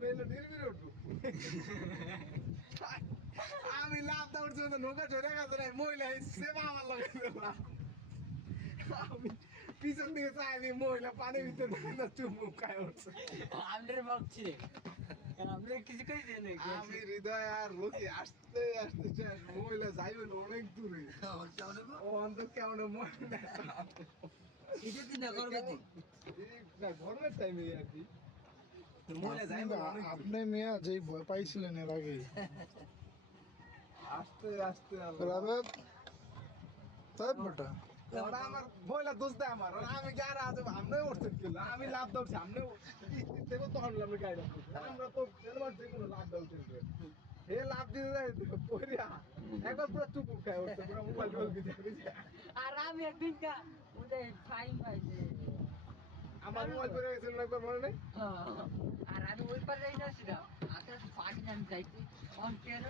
মেলে নির্বিড় উঠবো আমি লাভ দেওয়ার জন্য নৌকা চলে গেছে না মহিলা সেবা আমার লাগে আমি পিছন দিকে চাইনি মহিলা পানির ভিতরে না চুমু খায় উঠছে আমাদের বকছি রে আমরা কিছু কই দেন আমি হৃদয় আর লোকে আসতে আসতে শেষ মহিলা যাইবে অনেক দূরে ও অন্তর কেমন মহিলা শীতের দিনে করবে তুই না গরমের টাইমে আর কি মহিলা যাইবে অনেক আপনি মেয়া যেই ভয় পাইছিলেন এর আগে আস্তে আস্তে রাবেত তাই বেটা ওরা আমার মহিলা দোষ দেয় আমার ওরা আমি যারা আছে আমরাও উঠতে গেল আমি লাভ দাও সামনে দেখো তখন আমি গাড়ি আমরা তো সিনেমার যে কোনো লাভ দাও চলবে হে লাভ দিতে যায় পড়িয়া একবার পুরো চুপ খায় উঠতে পুরো মোবাইল টোল দিতে আর আমি একদিন কা ওদের ফাইন পাইছে আমার মোবাইল পড়ে গেছিল না একবার মনে নেই আর আমি ওই পারে যাইছিলাম আচ্ছা পানি আমি যাইতে অন কেন